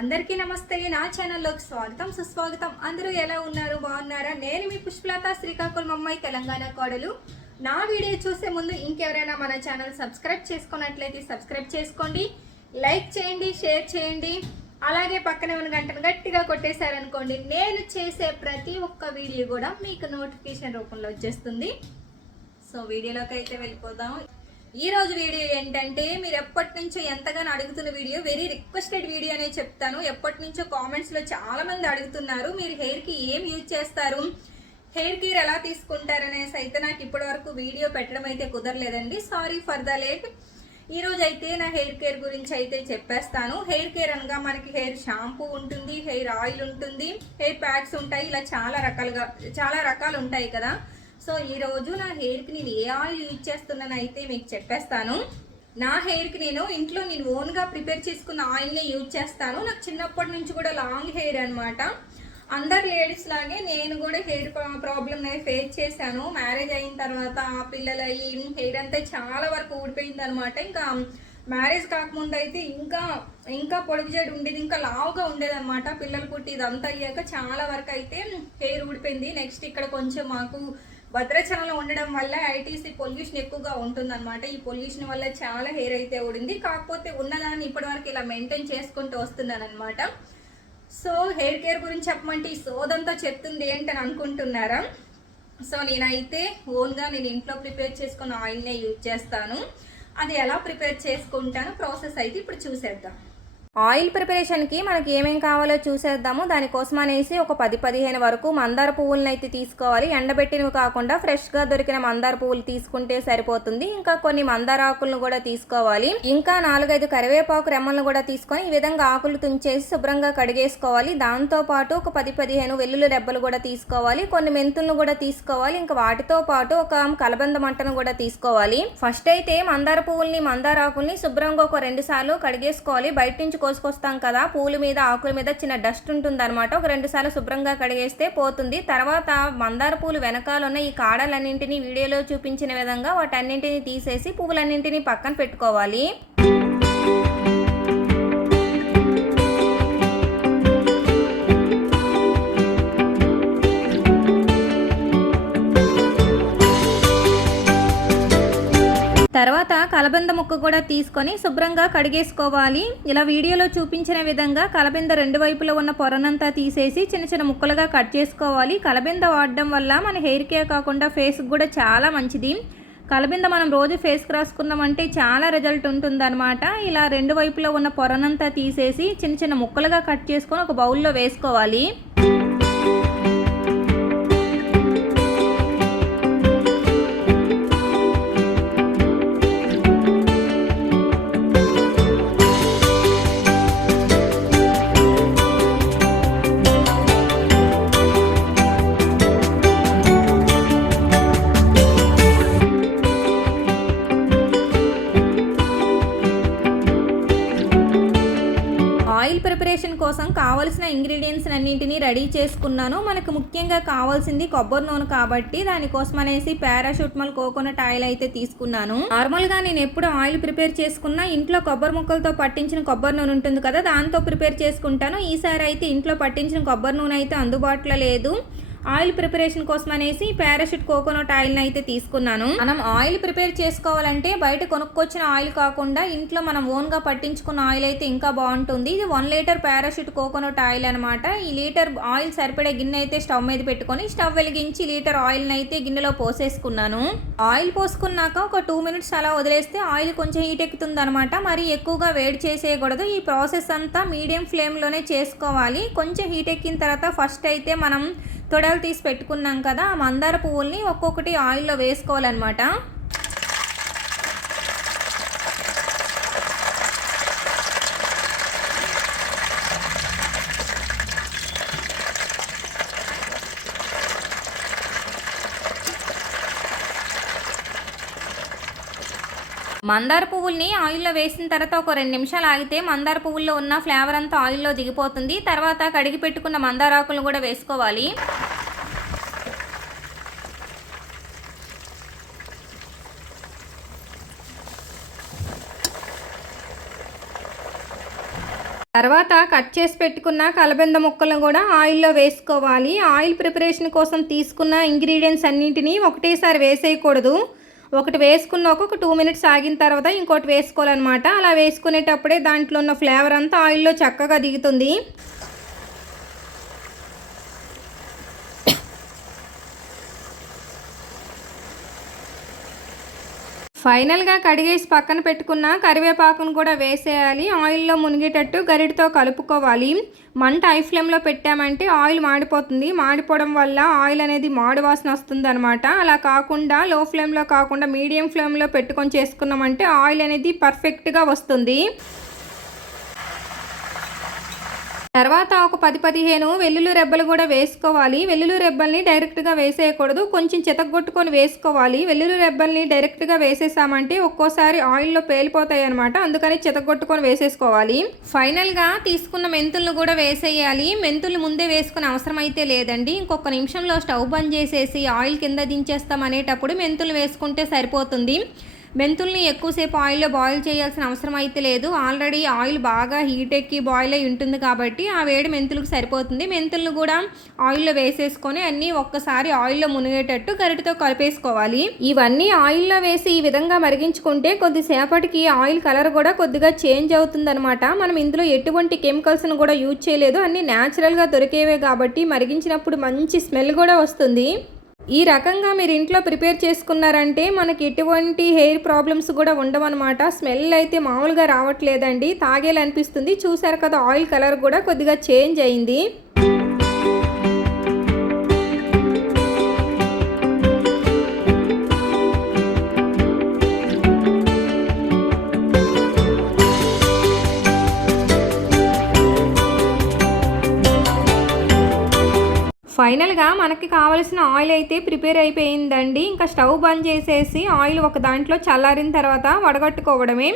అందరికీ నమస్తే. నా ఛానల్లోకి స్వాగతం సుస్వాగతం. అందరూ ఎలా ఉన్నారు? బాగున్నారా? నేను మీ పుష్పలత శ్రీకాకుళం అమ్మాయి తెలంగాణ కోడలు. నా వీడియో చూసే ముందు ఇంకెవరైనా మన ఛానల్ సబ్స్క్రైబ్ చేసుకున్నట్లయితే సబ్స్క్రైబ్ చేసుకోండి లైక్ చేయండి షేర్ చేయండి. అలాగే పక్కనే ఉన్న గంటను గట్టిగా కొట్టేశారనుకోండి నేను చేసే ప్రతి ఒక్క వీడియో కూడా మీకు నోటిఫికేషన్ రూపంలో వచ్చేస్తుంది. సో వీడియోలోకి అయితే వెళ్ళిపోదాం. ఈరోజు వీడియో ఏంటంటే మీరు ఎప్పటి నుంచో ఎంతగానో అడుగుతున్న వీడియో వెరీ రిక్వెస్టెడ్ వీడియో అనే చెప్తాను. ఎప్పటి నుంచో కామెంట్స్లో చాలామంది అడుగుతున్నారు మీరు హెయిర్కి ఏం యూజ్ చేస్తారు హెయిర్ కేర్ ఎలా తీసుకుంటారు అనేసి అయితే నాకు ఇప్పటి వరకు వీడియో పెట్టడం అయితే కుదరలేదండి. సారీ ఫర్ ద లేట్ ఈ రోజు అయితే నా హెయిర్ కేర్ గురించి అయితే చెప్పేస్తాను. హెయిర్ కేర్ అనగా మనకి హెయిర్ షాంపూ ఉంటుంది హెయిర్ ఆయిల్ ఉంటుంది హెయిర్ ప్యాక్స్ ఉంటాయి ఇలా చాలా రకాలుగా చాలా రకాలు ఉంటాయి కదా. సో ఈరోజు నా హెయిర్కి నేను ఏ ఆయిల్ యూజ్ చేస్తున్నాను అయితే మీకు చెప్పేస్తాను. నా హెయిర్కి నేను ఇంట్లో నేను ఓన్గా ప్రిపేర్ చేసుకున్న ఆయిల్నే యూజ్ చేస్తాను. నాకు చిన్నప్పటి నుంచి కూడా లాంగ్ హెయిర్ అనమాట అందరు లేడీస్ లాగే నేను కూడా హెయిర్ ప్రాబ్లమ్ అనేది ఫేస్ చేశాను. మ్యారేజ్ అయిన తర్వాత పిల్లలు అయ్యి హెయిర్ అంతా చాలా వరకు ఊడిపోయింది అనమాట ఇంకా మ్యారేజ్ కాకముందు అయితే ఇంకా ఇంకా పొడుగు జడ ఉండేది ఇంకా లావుగా ఉండేది అనమాట పిల్లలు పుట్టి ఇదంతా అయ్యాక చాలా వరకు అయితే హెయిర్ ఊడిపోయింది. నెక్స్ట్ ఇక్కడ కొంచెం మాకు భద్రాచలంలో ఉండడం వల్ల ఐటీసీ పొల్యూషన్ ఎక్కువగా ఉంటుందన్నమాట. ఈ పొల్యూషన్ వల్ల చాలా హెయిర్ అయితే ఊడింది. కాకపోతే ఉన్నదాన్ని ఇప్పటివరకు ఇలా మెయింటైన్ చేసుకుంటూ వస్తున్నాను అనమాట సో హెయిర్ కేర్ గురించి చెప్పమంటే ఈ సోదంతా చెప్తుంది ఏంటని అనుకుంటున్నారా? సో నేనైతే ఓన్గా నేను ఇంట్లో ప్రిపేర్ చేసుకున్న ఆయిల్నే యూజ్ చేస్తాను. అది ఎలా ప్రిపేర్ చేసుకుంటాను ప్రాసెస్ అయితే ఇప్పుడు చూసేద్దాం. ఆయిల్ ప్రిపరేషన్కి మనకి ఏమేం కావాలో చూసేద్దాము. దానికోసం అనేసి ఒక పది పదిహేను వరకు మందార పువ్వులను అయితే తీసుకోవాలి. ఎండబెట్టినవి కాకుండా ఫ్రెష్గా దొరికిన మందార పువ్వులు తీసుకుంటే సరిపోతుంది. ఇంకా కొన్ని మందార ఆకులను కూడా తీసుకోవాలి. ఇంకా నాలుగైదు కరివేపాకు రెమ్మలను కూడా తీసుకొని ఈ విధంగా ఆకులు తుంచేసి శుభ్రంగా కడిగేసుకోవాలి. దాంతో పాటు ఒక పది పదిహేను వెల్లుల్లి రెబ్బలు కూడా తీసుకోవాలి. కొన్ని మెంతులను కూడా తీసుకోవాలి. ఇంకా వాటితో పాటు ఒక కలబంద మంటను కూడా తీసుకోవాలి. ఫస్ట్ అయితే మందార పువ్వుల్ని మందార ఆకుల్ని శుభ్రంగా ఒక రెండు సార్లు కడిగేసుకోవాలి. బయట నుంచి కోసుకొస్తాం కదా పూల మీద ఆకుల మీద చిన్న డస్ట్ ఉంటుందన్నమాట. ఒక రెండు సార్లు శుభ్రంగా కడిగేస్తే పోతుంది. తర్వాత మందార పూలు వెనకాల ఉన్న ఈ కాడలన్నింటినీ వీడియోలో చూపించిన విధంగా వాటన్నింటినీ తీసేసి పువ్వులన్నింటినీ పక్కన పెట్టుకోవాలి. తర్వాత కలబంద ముక్క కూడా తీసుకొని శుభ్రంగా కడిగేసుకోవాలి. ఇలా వీడియోలో చూపించిన విధంగా కలబింద రెండు వైపులో ఉన్న పొరనంతా తీసేసి చిన్న చిన్న ముక్కలుగా కట్ చేసుకోవాలి. కలబింద వాడడం వల్ల మన హెయిర్కే కాకుండా ఫేస్కి కూడా చాలా మంచిది. కలబింద మనం రోజు ఫేస్కి రాసుకున్నామంటే చాలా రిజల్ట్ ఉంటుందన్నమాట. ఇలా రెండు వైపులో ఉన్న పొరనంతా తీసేసి చిన్న చిన్న ముక్కలుగా కట్ చేసుకొని ఒక బౌల్లో వేసుకోవాలి. కోసం కావలసిన ఇంగ్రీడియంట్స్ అన్నింటినీ రెడీ చేసుకున్నాను. మనకు ముఖ్యంగా కావాల్సింది కొబ్బరి నూనె కాబట్టి దానికోసం అనేసి పారాషూట్మల్ కోకోనట్ ఆయిల్ అయితే తీసుకున్నాను. నార్మల్గా నేను ఎప్పుడు ఆయిల్ ప్రిపేర్ చేసుకున్నా ఇంట్లో కొబ్బరి ముక్కలతో పట్టించిన కొబ్బరి నూనె ఉంటుంది కదా దాంతో ప్రిపేర్ చేసుకుంటాను. ఈసారి అయితే ఇంట్లో పట్టించిన కొబ్బరి నూనె అయితే అందుబాటులో లేదు. ఆయిల్ ప్రిపరేషన్ కోసం అనేసి పారాషూట్ కోకోనట్ ఆయిల్ని అయితే తీసుకున్నాను. మనం ఆయిల్ ప్రిపేర్ చేసుకోవాలంటే బయట కొనుక్కొచ్చిన ఆయిల్ కాకుండా ఇంట్లో మనం ఓన్గా పట్టించుకున్న ఆయిల్ అయితే ఇంకా బాగుంటుంది. ఇది one litre Parachute coconut oil అనమాట ఈ లీటర్ ఆయిల్ సరిపడే గిన్నె అయితే స్టవ్ మీద పెట్టుకొని స్టవ్ వెలిగించి లీటర్ ఆయిల్ని అయితే గిన్నెలో పోసేసుకున్నాను. ఆయిల్ పోసుకున్నాక ఒక టూ మినిట్స్ అలా వదిలేస్తే ఆయిల్ కొంచెం హీట్ ఎక్కుతుంది అనమాట మరి ఎక్కువగా వేడి చేసేయకూడదు. ఈ ప్రాసెస్ అంతా మీడియం ఫ్లేమ్లోనే చేసుకోవాలి. కొంచెం హీట్ ఎక్కిన తర్వాత ఫస్ట్ అయితే మనం తొడలు తీసి పెట్టుకున్నాం కదా ఆ మందార పువ్వుల్ని ఒక్కొక్కటి ఆయిల్లో వేసుకోవాలన్నమాట. మందార పువ్వుల్ని ఆయిల్లో వేసిన తర్వాత ఒక రెండు నిమిషాలు ఆగితే మందార పువ్వుల్లో ఉన్న ఫ్లేవర్ అంతా ఆయిల్లో దిగిపోతుంది. తర్వాత కడిగి పెట్టుకున్న మందార ఆకులను కూడా వేసుకోవాలి. తర్వాత కట్ చేసి పెట్టుకున్న కలబెంద ముక్కలను కూడా ఆయిల్లో వేసుకోవాలి. ఆయిల్ ప్రిపరేషన్ కోసం తీసుకున్న ఇంగ్రీడియంట్స్ అన్నింటినీ ఒకటేసారి వేసేయకూడదు. ఒకటి వేసుకున్న ఒక టూ మినిట్స్ ఆగిన తర్వాత ఇంకోటి వేసుకోవాలన్నమాట. అలా వేసుకునేటప్పుడే దాంట్లో ఉన్న ఫ్లేవర్ అంతా ఆయిల్లో చక్కగా దిగుతుంది. ఫైనల్గా కడిగేసి పక్కన పెట్టుకున్న కరివేపాకును కూడా వేసేయాలి. ఆయిల్లో మునిగేటట్టు గరిటితో కలుపుకోవాలి. మంట ఐ ఫ్లేమ్లో పెట్టామంటే ఆయిల్ మాడిపోతుంది. మాడిపోవడం వల్ల ఆయిల్ అనేది మాడు వాసన వస్తుంది అనమాట అలా కాకుండా లో ఫ్లేమ్లో కాకుండా మీడియం ఫ్లేమ్లో పెట్టుకొని చేసుకున్నామంటే ఆయిల్ అనేది పర్ఫెక్ట్గా వస్తుంది. తర్వాత ఒక పది పదిహేను వెల్లుల్లి రెబ్బలు కూడా వేసుకోవాలి. వెల్లుల్లి రెబ్బల్ని డైరెక్ట్గా వేసేయకూడదు. కొంచెం చితగొట్టుకొని వేసుకోవాలి. వెల్లుల్లి రెబ్బల్ని డైరెక్ట్గా వేసేసామంటే ఒక్కోసారి ఆయిల్లో పేలిపోతాయి అనమాట అందుకని చితగొట్టుకొని వేసేసుకోవాలి. ఫైనల్గా తీసుకున్న మెంతులను కూడా వేసేయాలి. మెంతులు ముందే వేసుకునే అవసరం అయితే లేదండి. ఇంకొక నిమిషంలో స్టవ్ బంద్ చేసేసి ఆయిల్ కింద దించేస్తాం అనేటప్పుడు మెంతులు వేసుకుంటే సరిపోతుంది. మెంతుల్ని ఎక్కువసేపు ఆయిల్లో బాయిల్ చేయాల్సిన అవసరం అయితే లేదు. ఆల్రెడీ ఆయిల్ బాగా హీట్ ఎక్కి బాయిల్ అయి ఉంటుంది కాబట్టి ఆ వేడి మెంతులకు సరిపోతుంది. మెంతులను కూడా ఆయిల్లో వేసేసుకొని అన్నీ ఒక్కసారి ఆయిల్లో మునిగేటట్టు గరిటతో కలిపేసుకోవాలి. ఇవన్నీ ఆయిల్లో వేసి ఈ విధంగా మరిగించుకుంటే కొద్దిసేపటికి ఆయిల్ కలర్ కూడా కొద్దిగా చేంజ్ అవుతుందన్నమాట. మనం ఇందులో ఎటువంటి కెమికల్స్ను కూడా యూజ్ చేయలేదు. అన్నీ న్యాచురల్గా దొరికేవే కాబట్టి మరిగించినప్పుడు మంచి స్మెల్ కూడా వస్తుంది. ఈ రకంగా మీరు ఇంట్లో ప్రిపేర్ చేసుకున్నారంటే మనకి ఎటువంటి హెయిర్ ప్రాబ్లమ్స్ కూడా ఉండవన్నమాట. స్మెల్ అయితే మామూలుగా రావట్లేదండి. తాగేలా అనిపిస్తుంది చూసారు కదా ఆయిల్ కలర్ కూడా కొద్దిగా చేంజ్ అయింది. ఫైనల్గా మనకి కావలసిన ఆయిల్ అయితే ప్రిపేర్ అయిపోయిందండి. ఇంకా స్టవ్ బంద్ చేసేసి ఆయిల్ ఒక దాంట్లో చల్లారిన తర్వాత వడగట్టుకోవడమే.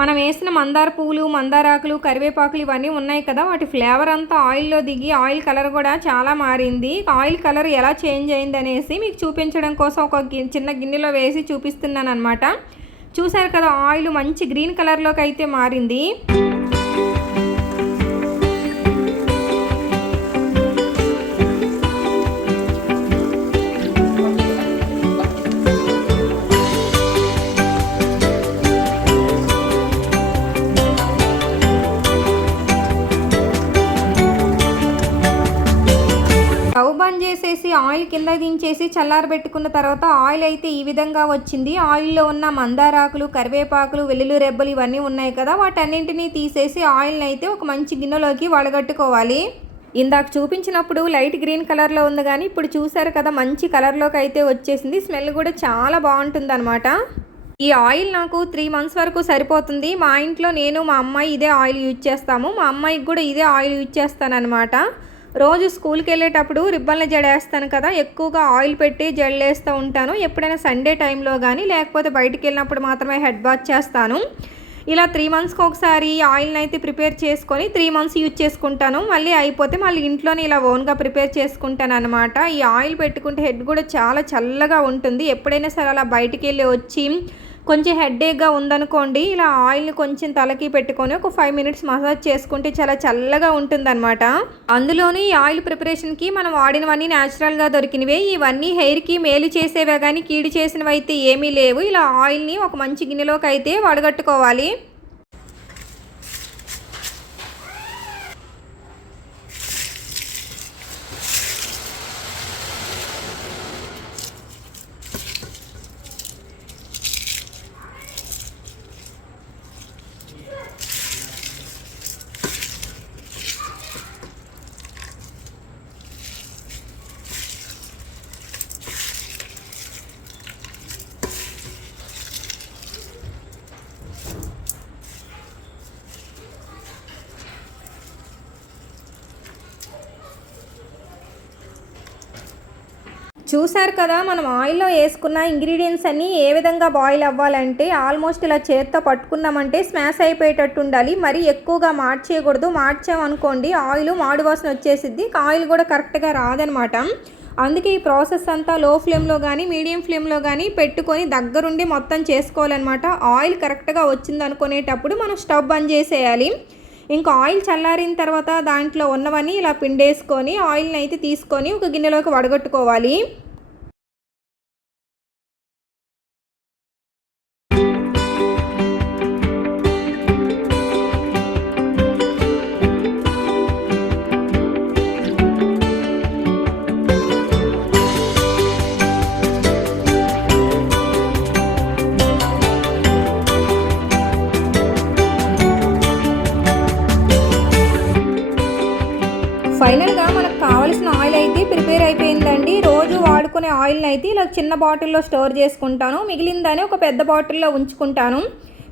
మనం వేసిన మందార పువ్వులు మందారాకులు కరివేపాకులు ఇవన్నీ ఉన్నాయి కదా వాటి ఫ్లేవర్ అంతా ఆయిల్లో దిగి ఆయిల్ కలర్ కూడా చాలా మారింది. ఆయిల్ కలర్ ఎలా చేంజ్ అయింది అనేసి మీకు చూపించడం కోసం ఒక చిన్న గిన్నెలో వేసి చూపిస్తున్నాను అనమాట చూసారు కదా ఆయిల్ మంచి గ్రీన్ కలర్లోకి అయితే మారింది. ఆయిల్ కింద దించేసి చల్లారబెట్టుకున్న తర్వాత ఆయిల్ అయితే ఈ విధంగా వచ్చింది. ఆయిల్లో ఉన్న మందారాకులు కరివేపాకులు వెల్లుల్లి రెబ్బలు ఇవన్నీ ఉన్నాయి కదా. వాటన్నింటినీ తీసేసి ఆయిల్ని అయితే ఒక మంచి గిన్నెలోకి వడగట్టుకోవాలి. ఇందాక చూపించినప్పుడు లైట్ గ్రీన్ కలర్లో ఉంది కానీ ఇప్పుడు చూసారు కదా మంచి కలర్లోకి అయితే వచ్చేసింది. స్మెల్ కూడా చాలా బాగుంటుంది అనమాట ఈ ఆయిల్ నాకు త్రీ మంత్స్ వరకు సరిపోతుంది. మా ఇంట్లో నేను మా అమ్మాయి ఇదే ఆయిల్ యూజ్ చేస్తాము. మా అమ్మాయికి కూడా ఇదే ఆయిల్ యూజ్ చేస్తాను అనమాట రోజు స్కూల్కి వెళ్ళేటప్పుడు రిబ్బన్లు జడేస్తాను కదా ఎక్కువగా ఆయిల్ పెట్టి జడలేస్తూ ఉంటాను. ఎప్పుడైనా సండే టైంలో కానీ లేకపోతే బయటికి వెళ్ళినప్పుడు మాత్రమే హెడ్ బాత్ చేస్తాను. ఇలా త్రీ మంత్స్కి ఒకసారి ఆయిల్ని అయితే ప్రిపేర్ చేసుకొని త్రీ మంత్స్ యూజ్ చేసుకుంటాను. మళ్ళీ అయిపోతే మళ్ళీ ఇంట్లోనే ఇలా ఓన్గా ప్రిపేర్ చేసుకుంటాను అనమాట ఈ ఆయిల్ పెట్టుకుంటే హెడ్ కూడా చాలా చల్లగా ఉంటుంది. ఎప్పుడైనా సరే అలా బయటికి వెళ్ళి వచ్చి కొంచెం హెడ్ఏక్గా ఉందనుకోండి ఇలా ఆయిల్ని కొంచెం తలకి పెట్టుకొని ఒక ఫైవ్ మినిట్స్ మసాజ్ చేసుకుంటే చాలా చల్లగా ఉంటుందన్నమాట. అందులోని ఈ ఆయిల్ ప్రిపరేషన్కి మనం వాడినవన్నీ న్యాచురల్గా దొరికినవే. ఇవన్నీ హెయిర్కి మేలు చేసేవే కానీ కీడు చేసినవి అయితే ఏమీ లేవు. ఇలా ఆయిల్ని ఒక మంచి గిన్నెలోకి అయితే వడగట్టుకోవాలి. చూశారు కదా మనం ఆయిల్లో వేసుకున్న ఇంగ్రీడియంట్స్ అన్నీ ఏ విధంగా బాయిల్ అవ్వాలంటే ఆల్మోస్ట్ ఇలా చేత్తో పట్టుకున్నామంటే స్మాష్ అయిపోయేటట్టు ఉండాలి మరి ఎక్కువగా మార్చేయకూడదు. మార్చామనుకోండి ఆయిల్ మాడు వాసన వచ్చేసిద్ది. ఆయిల్ కూడా కరెక్ట్గా రాదనమాట. అందుకే ఈ ప్రాసెస్ అంతా లో ఫ్లేమ్లో కానీ మీడియం ఫ్లేమ్లో కానీ పెట్టుకొని దగ్గరుండి మొత్తం చేసుకోవాలన్నమాట ఆయిల్ కరెక్ట్గా వచ్చింది అనుకునేటప్పుడు మనం స్టవ్ బంద్ చేసేయాలి. ఇంకా ఆయిల్ చల్లారిన తర్వాత దాంట్లో ఉన్నవన్నీ ఇలా పిండేసుకొని ఆయిల్ని అయితే తీసుకొని ఒక గిన్నెలోకి వడగొట్టుకోవాలి. ఫైనల్గా మనకు కావాల్సిన ఆయిల్ అయితే ప్రిపేర్ అయిపోయిందండి. రోజు వాడుకునే ఆయిల్ని అయితే ఇలా చిన్న బాటిల్లో స్టోర్ చేసుకుంటాను. మిగిలిందని ఒక పెద్ద బాటిల్లో ఉంచుకుంటాను.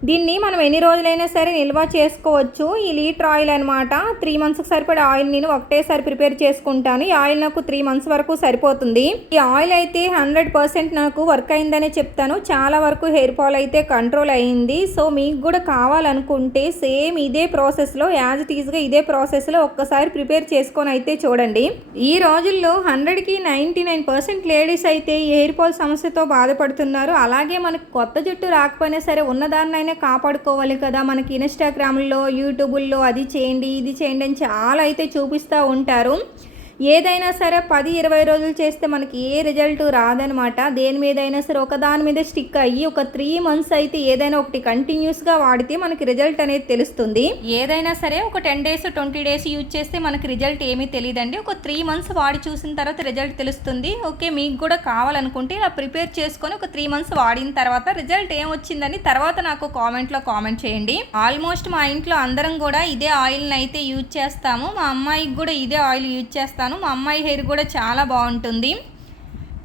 దీన్ని మనం ఎన్ని రోజులైనా సరే నిల్వ చేసుకోవచ్చు. ఈ లీటర్ ఆయిల్ అనమాట త్రీ మంత్స్కి సరిపడే ఆయిల్ నేను ఒకటేసారి ప్రిపేర్ చేసుకుంటాను. ఈ ఆయిల్ నాకు త్రీ మంత్స్ వరకు సరిపోతుంది. ఈ ఆయిల్ అయితే హండ్రెడ్ పర్సెంట్ నాకు వర్క్ అయిందనే చెప్తాను. చాలా వరకు హెయిర్ ఫాల్ అయితే కంట్రోల్ అయ్యింది సో మీకు కూడా కావాలనుకుంటే సేమ్ ఇదే ప్రాసెస్లో యాజ్ ఇట్ ఈజ్గా ఇదే ప్రాసెస్లో ఒక్కసారి ప్రిపేర్ చేసుకొని అయితే చూడండి. ఈ రోజుల్లో హండ్రెడ్కి నైంటీ నైన్ పర్సెంట్ లేడీస్ అయితే ఈ హెయిర్ ఫాల్ సమస్యతో బాధపడుతున్నారు. అలాగే మనకు కొత్త జుట్టు రాకపోయినా సరే ఉన్నదాన్నైనా కాపాడుకోవాలి కదా. మనకి ఇన్స్టాగ్రామ్లో యూట్యూబుల్లో అది చేయండి ఇది చేయండి అని చాలా అయితే చూపిస్తూ ఉంటారు. ఏదైనా సరే పది ఇరవై రోజులు చేస్తే మనకి ఏ రిజల్ట్ రాదనమాట. దేని మీద అయినా సరే ఒక దాని మీద స్టిక్ అయ్యి ఒక త్రీ మంత్స్ అయితే ఏదైనా ఒకటి కంటిన్యూస్గా వాడితే మనకి రిజల్ట్ అనేది తెలుస్తుంది. ఏదైనా సరే ఒక ten days twenty days use చేస్తే మనకి రిజల్ట్ ఏమీ తెలియదండి ఒక త్రీ మంత్స్ వాడి చూసిన తర్వాత రిజల్ట్ తెలుస్తుంది. ఓకే మీకు కూడా కావాలనుకుంటే ఇలా ప్రిపేర్ చేసుకొని ఒక త్రీ మంత్స్ వాడిన తర్వాత రిజల్ట్ ఏం వచ్చిందని తర్వాత నాకు కామెంట్లో కామెంట్ చేయండి. ఆల్మోస్ట్ మా ఇంట్లో అందరం కూడా ఇదే ఆయిల్ని అయితే యూజ్ చేస్తాము. మా అమ్మాయికి కూడా ఇదే ఆయిల్ యూజ్ చేస్తాను. మా అమ్మాయి హెయిర్ కూడా చాలా బాగుంటుంది.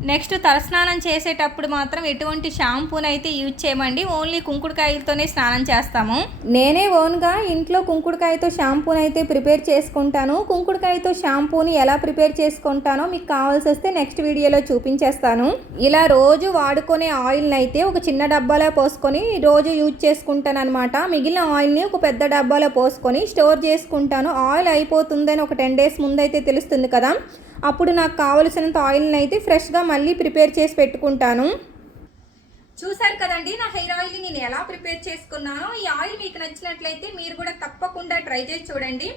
నెక్స్ట్ తలస్నానం చేసేటప్పుడు మాత్రం ఎటువంటి షాంపూని అయితే యూజ్ చేయమండి. ఓన్లీ కుంకుడుకాయలతోనే స్నానం చేస్తాము. నేనే ఓన్గా ఇంట్లో కుంకుడుకాయతో షాంపూని అయితే ప్రిపేర్ చేసుకుంటాను. కుంకుడుకాయతో షాంపూని ఎలా ప్రిపేర్ చేసుకుంటానో మీకు కావాల్సి వస్తే నెక్స్ట్ వీడియోలో చూపించేస్తాను. ఇలా రోజు వాడుకునే ఆయిల్ని అయితే ఒక చిన్న డబ్బాలో పోసుకొని రోజు యూజ్ చేసుకుంటాను అనమాట మిగిలిన ఆయిల్ని ఒక పెద్ద డబ్బాలో పోసుకొని స్టోర్ చేసుకుంటాను. ఆయిల్ అయిపోతుందని ఒక టెన్ డేస్ ముందైతే తెలుస్తుంది కదా. అప్పుడు నాకు కావలసినంత ఆయిల్ని అయితే ఫ్రెష్గా మళ్ళీ ప్రిపేర్ చేసి పెట్టుకుంటాను. చూసారు కదండి నా హెయిర్ ఆయిల్ని నేను ఎలా ప్రిపేర్ చేసుకున్నానో. ఈ ఆయిల్ మీకు నచ్చినట్లయితే మీరు కూడా తప్పకుండా ట్రై చేసి చూడండి.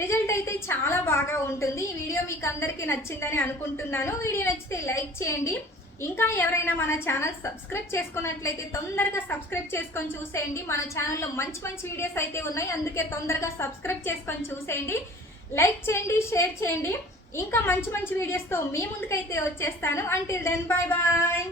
రిజల్ట్ అయితే చాలా బాగా ఉంటుంది. ఈ వీడియో మీకు అందరికీ నచ్చిందని అనుకుంటున్నాను. వీడియో నచ్చితే లైక్ చేయండి. ఇంకా ఎవరైనా మన ఛానల్ సబ్స్క్రైబ్ చేసుకున్నట్లయితే తొందరగా సబ్స్క్రైబ్ చేసుకొని చూసేయండి. మన ఛానల్లో మంచి మంచి వీడియోస్ అయితే ఉన్నాయి. అందుకే తొందరగా సబ్స్క్రైబ్ చేసుకొని చూసేయండి. లైక్ చేయండి షేర్ చేయండి. ఇంకా మంచి మంచి వీడియోస్తో మీ ముందుకైతే వచ్చేస్తాను. Until then bye bye